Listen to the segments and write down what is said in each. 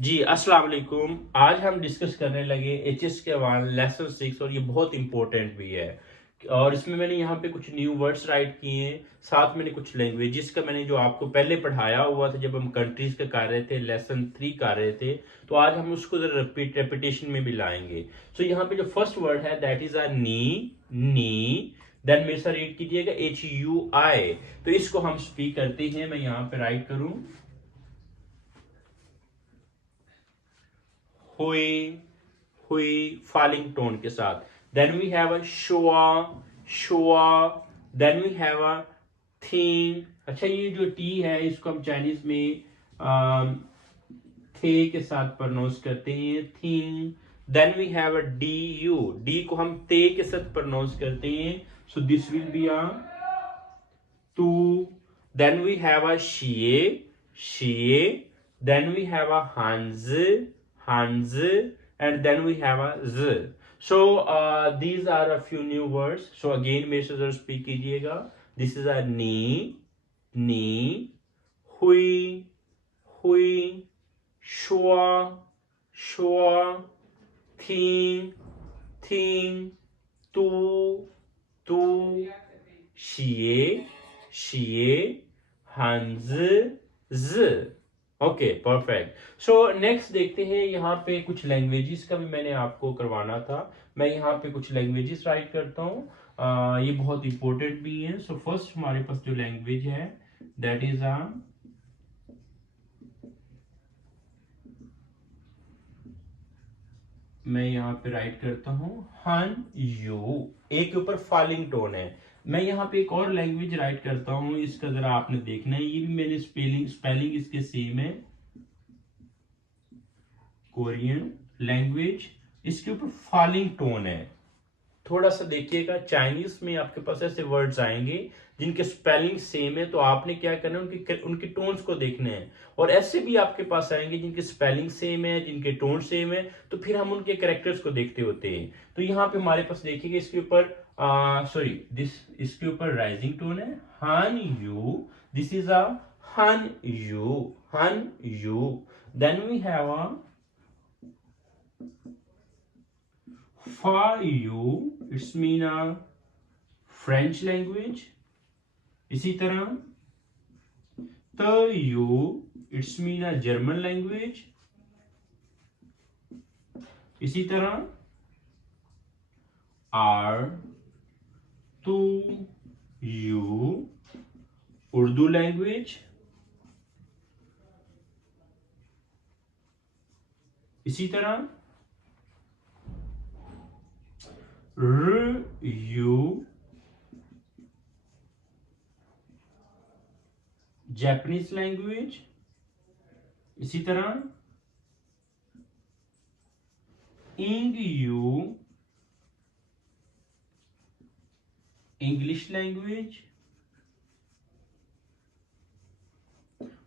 जी, अस्सलाम वालेकुम। आज हम डिस्कस करने लगे एचएस के 1 लेसन 6 और ये बहुत इंपॉर्टेंट भी है। और इसमें मैंने यहाँ पे कुछ न्यू वर्ड्स राइट किए हैं, साथ मैंने कुछ लैंग्वेजेस का मैंने जो आपको पहले पढ़ाया हुआ था जब हम कंट्रीज का कर रहे थे, लेसन 3 कर रहे थे, तो आज हम उसको जरा रेपिटेशन में भी लाएंगे। सो यहाँ पे जो फर्स्ट वर्ड है that is a knee. Then मेरे साथ रीड कीजिएगा HUI। तो इसको हम स्पीक करते हैं। मैं यहाँ पे राइट करूं हुई, हुई फॉलिंग टोन के साथ। Then we have a schwa, schwa. Then we have a थीन। अच्छा, ये जो टी है इसको हम चाइनीज में थे के साथ प्रोनाउंस करते हैं, थीन। Then we have a D U, D को हम ते के साथ प्रोनाउंस करते हैं, so this will be a two. Then we have a she, she. Then we have a Hans, Hans, and then we have a Z. So these are a few new words. So again, मेरे से जरा speak कीजिएगा. This is a नी, हुई, हुई, shua, shua, thing, thing, tu, शिए, शिए, हंज, ज। Okay, perfect. So next देखते हैं, यहाँ पे कुछ लैंग्वेजेस का भी मैंने आपको करवाना था। मैं यहाँ पे कुछ लैंग्वेजेस राइट करता हूँ, ये बहुत इंपॉर्टेंट भी है। सो फर्स्ट हमारे पास जो लैंग्वेज है दैट इज मैं यहाँ पे राइट करता हूँ हन यू। एक के ऊपर फॉलिंग टोन है। मैं यहाँ पे एक और लैंग्वेज राइट करता हूँ, इसका जरा आपने देखना है, ये भी मैंने स्पेलिंग इसके सेम है, कोरियन लैंग्वेज। इसके ऊपर फॉलिंग टोन है। थोड़ा सा देखिएगा, चाइनीज में आपके पास ऐसे वर्ड्स आएंगे जिनके स्पेलिंग सेम है, तो आपने क्या करना है, उनके टोन्स को देखने हैं। और ऐसे भी आपके पास आएंगे जिनके स्पेलिंग सेम है, जिनके टोन सेम है, तो फिर हम उनके कैरेक्टर्स को देखते होते हैं। तो यहाँ पे हमारे पास देखिएगा, इसके ऊपर इसके ऊपर राइजिंग टोन है, हन यू। दिस इज अ हन यू, हन you. Then we have a For you, it's mean a French language. इसी तरह the you, it's mean a German language. इसी तरह are to you, Urdu language. इसी तरह you, Japanese language. इसी तरह you, English language.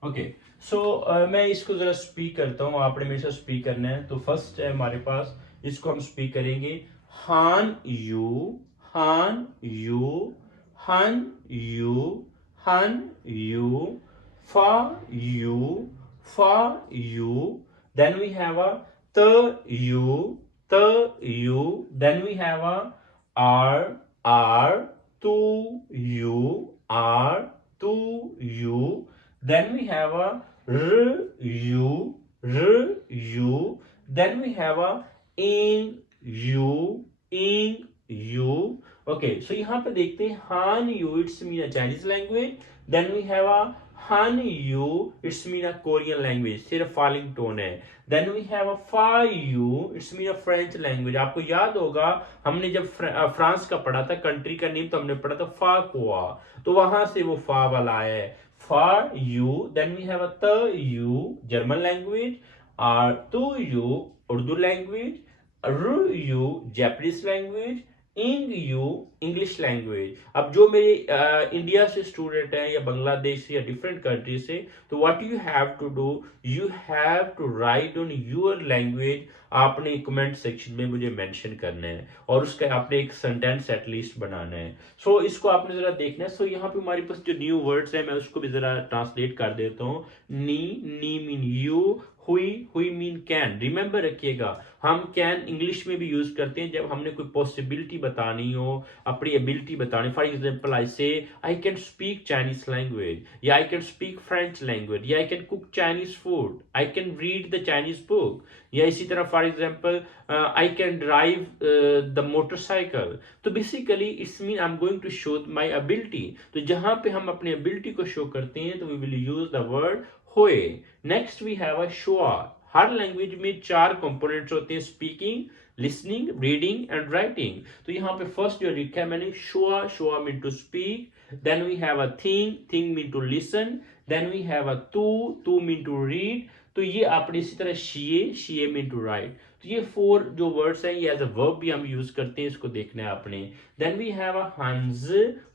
ओके, सो मैं इसको जरा स्पीक करता हूँ, आपने मेरे साथ स्पीक करना है। तो फर्स्ट है हमारे पास, इसको हम स्पीक करेंगे हान यू, हान यू, हान यू, हान यू, फा यू, फा you. Then we have a त यू, त you. Then we have a R, R, to you, R, to you. Then we have a r, u. Then we have a in, you, in, you. Okay, so यहाँ पे देखते हैं Han you, it's mean a Chinese language. Then we have a Han you, it's mean a Korean language. सिर्फ falling tone है. Then we have a Fa you, it's mean a French language. आपको याद होगा, हमने जब France का पढ़ा था, कंट्री का नेम, तो हमने पढ़ा था फा कोआ, तो वहां से वो फा वाला आया है, for you. Then we have a the you, German language, to you, Urdu language, ru you, Japanese language, ing you, English language. अब जो मेरे इंडिया से स्टूडेंट हैं या बांग्लादेश से या डिफरेंट कंट्री से, तो what you have to do, you have to write on your language. आपने कमेंट सेक्शन में मुझे मेंशन करना है और उसका आपने एक सेंटेंस एटलीस्ट बनाना है। सो इसको आपने जरा देखना है। सो यहाँ पे हमारे पास जो न्यू वर्ड्स है, मैं उसको भी जरा ट्रांसलेट कर देता हूँ। नी, नी मीन यू, हुई, हुई मीन कैन, रिमेंबर रखिएगा, हम कैन इंग्लिश में भी यूज करते हैं जब हमने कोई पॉसिबिलिटी बतानी हो, अपनी एबिलिटी बतानी। For example I say I can speak Chinese language, या I can speak French language, या I can cook Chinese food, I can read the Chinese book, या इसी तरह for example I can drive the motorcycle. तो basically it's mean I am going to show my ability. तो जहां पे हम अपनी एबिलिटी को शो करते हैं तो we will use the word होए। नेक्स्ट वी हैव अ श्योर। हर लैंग्वेज में 4 कंपोनेंट्स होते हैं, speaking, listening, reading and writing. तो यहाँ पे फर्स्ट जो लिखा है मैंने, श्योर, श्योर mean to speak, then we have a थिंग, थिंग mean to listen, then we have a टू मीन टू रीड। तो ये आपने इसी तरह शीए मीन टू राइट। तो ये 4 जो वर्ड्स हैं ये एज अ वर्ब भी हम यूज करते हैं, इसको देखना है आपने। देन वी हैव अ हंस।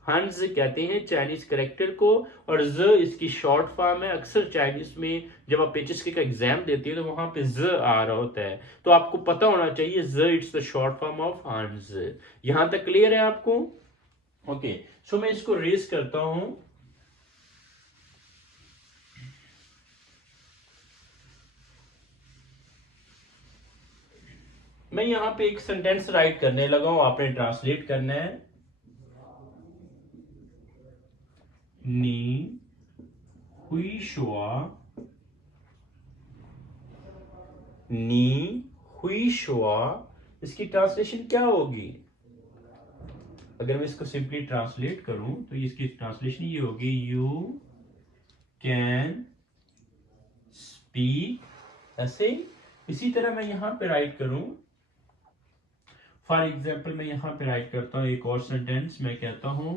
हंस कहते हैं चाइनीज करेक्टर को, और ज इसकी शॉर्ट फॉर्म है। अक्सर चाइनीज में जब आप एचएसके का एग्जाम देते हैं तो वहां पे ज आ रहा होता है, तो आपको पता होना चाहिए ज it's the short form of हंस। यहां तक क्लियर है आपको? ओके, सो मैं इसको रेज करता हूं। मैं यहां पे एक सेंटेंस राइट करने लगा हूं, आपने ट्रांसलेट करना है। नी हुई शुआ, नी हुई शुआ, इसकी ट्रांसलेशन क्या होगी? अगर मैं इसको सिंपली ट्रांसलेट करूं तो इसकी ट्रांसलेशन ये होगी, यू कैन स्पीक, ऐसे। इसी तरह मैं यहां पे राइट करूं, फॉर एग्जाम्पल मैं यहां पे राइट करता हूं एक और सेंटेंस। मैं कहता हूं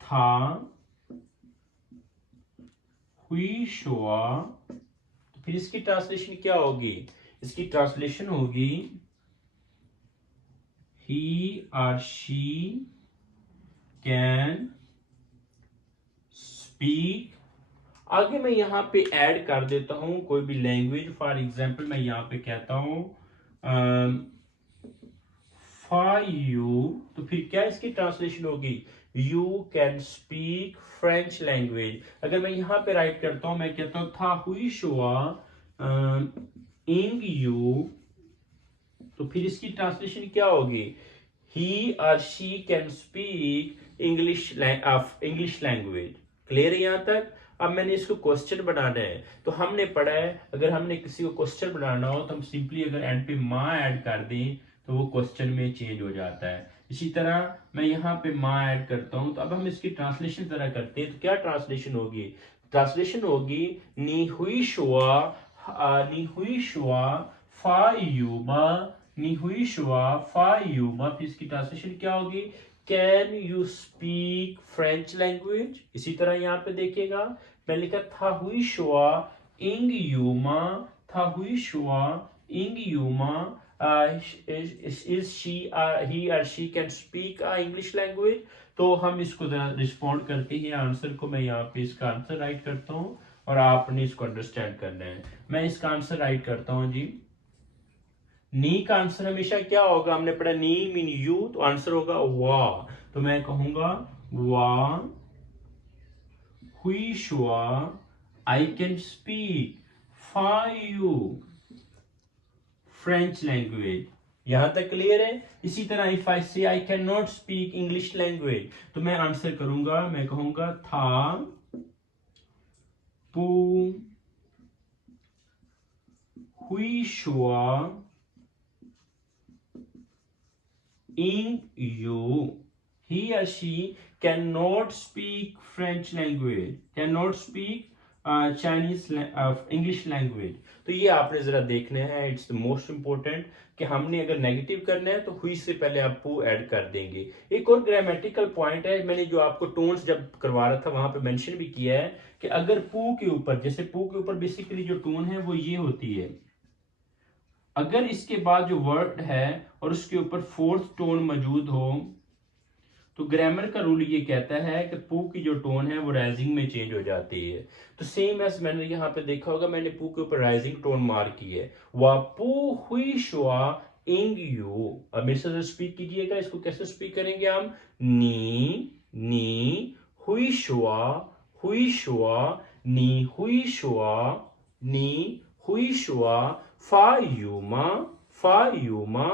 था हुई शुआ, तो फिर इसकी ट्रांसलेशन क्या होगी? इसकी ट्रांसलेशन होगी, he or she can speak। आगे मैं यहां पे ऐड कर देता हूं कोई भी लैंग्वेज। फॉर एग्जांपल मैं यहां पे कहता हूं फॉर यू, तो फिर क्या इसकी ट्रांसलेशन होगी? You can speak French language. अगर मैं यहां पे राइट करता हूं, मैं कहता हूं था हुई शुआ इंग यू, तो फिर इसकी ट्रांसलेशन क्या होगी? he or she can speak English language। Clear है यहां तक? अब मैंने इसको क्वेश्चन बनाना है, तो हमने पढ़ा है अगर हमने किसी को क्वेश्चन बनाना हो तो हम सिंपली अगर एंड पे माँ ऐड कर दें तो वो क्वेश्चन में चेंज हो जाता है। इसी तरह मैं यहाँ पे माँ ऐड करता हूं, तो अब हम इसकी ट्रांसलेशन जरा करते हैं। तो क्या ट्रांसलेशन होगी? ट्रांसलेशन होगी, नी हुई शुआ फा युमा, नी हुई शुआ फा युमा। फिर इसकी ट्रांसलेशन क्या होगी? Can you speak French language. इसी तरह यहाँ पे देखिएगा, मैं लिखा था हुई शुआ इंग यूमा, था हुई शुआ इंग यूमा इज शी ही और she can speak English language. तो हम इसको जरा रिस्पॉन्ड करते हैं आंसर को। मैं यहाँ पे इसका आंसर राइट करता हूँ और आपने इसको अंडरस्टैंड करना है। मैं इसका आंसर राइट करता हूँ जी। नी का आंसर हमेशा क्या होगा? हमने पढ़ा नी मीन यू, तो आंसर होगा वा। तो मैं कहूंगा वा हुई शुआ I can speak for you French language. यहां तक क्लियर है? इसी तरह if I say I can not speak English language, तो मैं आंसर करूंगा, मैं कहूंगा था पू हुई शुआ in you, he or she cannot speak French language, cannot speak Chinese English language। तो ये आपने जरा देखना है, इट्स द मोस्ट इंपॉर्टेंट कि हमने अगर नेगेटिव करना है तो हुई से पहले आप पू ऐड कर देंगे। एक और ग्रामेटिकल पॉइंट है, मैंने जो आपको टोन्स जब करवा रहा था वहां पे मेंशन भी किया है कि अगर पू के ऊपर, जैसे पू के ऊपर बेसिकली जो टोन है वो ये होती है, अगर इसके बाद जो वर्ड है और उसके ऊपर फोर्थ टोन मौजूद हो तो ग्रामर का रूल ये कहता है कि पू की जो टोन है वो राइजिंग में चेंज हो जाती है। तो सेम एज मैंने यहाँ पे देखा होगा, मैंने पू के ऊपर राइजिंग टोन मार्क की है, वापू हुई शुआ इंग यू। अब मेरे साथ स्पीक कीजिएगा, इसको कैसे स्पीक करेंगे हम? नी नी हुई शुआ नी हुई शुआ, नी हुई शुआ फा यूमा,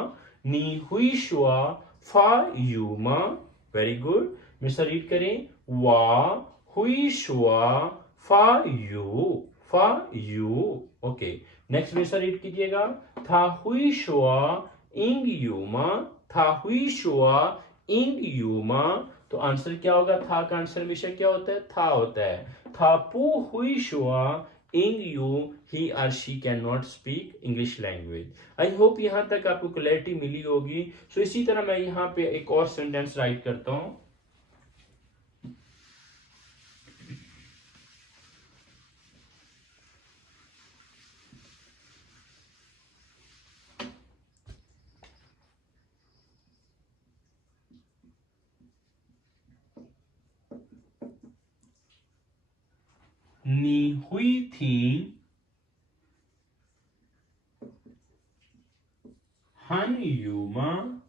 नी हुई शुआ फा यूमा। Very good. मिस्टर रीड करें, वा हुई शुआ फा you. Okay, next mister read कीजिएगा, था हुई शुआ इंग यूमा, था हुई शुआ इंग यूमा। तो आंसर क्या होगा? था का आंसर हमेशा क्या होता है? था होता है। था पू हुई शुआ इंग यू, ही और she can not speak English language. I hope यहां तक आपको क्लैरिटी मिली होगी। सो इसी तरह मैं यहाँ पे एक और सेंटेंस राइट करता हूं।你会听汉语吗？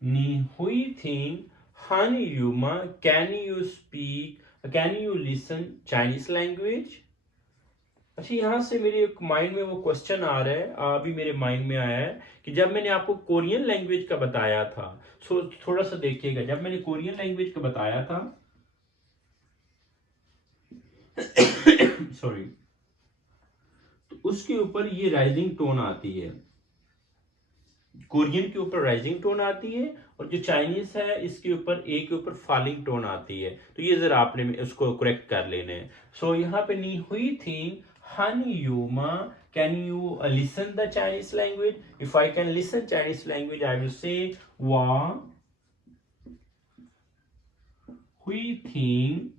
你会听汉语吗？ Can you speak? Can you listen Chinese language? अच्छा, यहाँ से मेरे माइंड में वो क्वेश्चन आ रहा है, अभी मेरे माइंड में आया है कि जब मैंने आपको कोरियन लैंग्वेज का बताया था, सो थोड़ा सा देखिएगा, जब मैंने कोरियन लैंग्वेज का बताया था सॉरी, तो उसके ऊपर ये राइजिंग टोन आती है, कोरियन के ऊपर राइजिंग टोन आती है, और जो चाइनीज है इसके ऊपर ए के ऊपर फॉलिंग टोन आती है। तो ये जरा आपने उसको करेक्ट कर लेने हैं। सो यहाँ पे नी हुई थी हन यूमा, can you listen the Chinese language? If I can listen Chinese language I will say वा हुई थी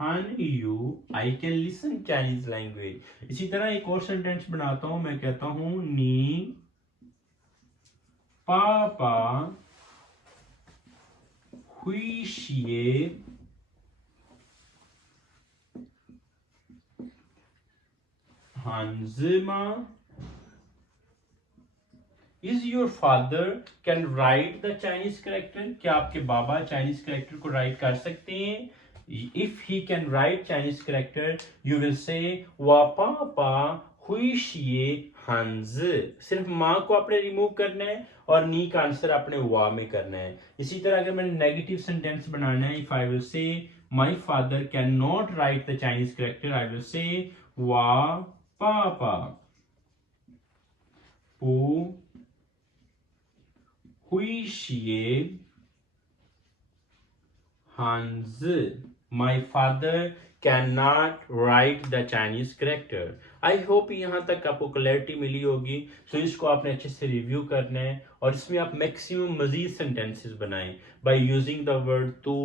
हन you, I can listen Chinese language. इसी तरह एक और सेंटेंस बनाता हूं, मैं कहता हूं नी पापा हुई शिए हानजिमा। Is your father can write the Chinese character? क्या आपके बाबा चाइनीज कैरेक्टर को राइट कर सकते हैं? If he can write Chinese character you will say वा पापा हुई शिए हंज। सिर्फ माँ को आपने रिमूव करना है और नी का आंसर आपने वा में करना है। इसी तरह अगर मैंने नेगेटिव सेंटेंस बनाना है, if I will say my father can not write the Chinese character, I will say वा पापा पू हुई शिए हंज। My father can not write the Chinese character. I hope यहाँ तक आपको क्लैरिटी मिली होगी। सो इसको आपने अच्छे से रिव्यू करना है और इसमें आप मैक्सिमम मजीद सेंटेंसेस बनाएं by using the word to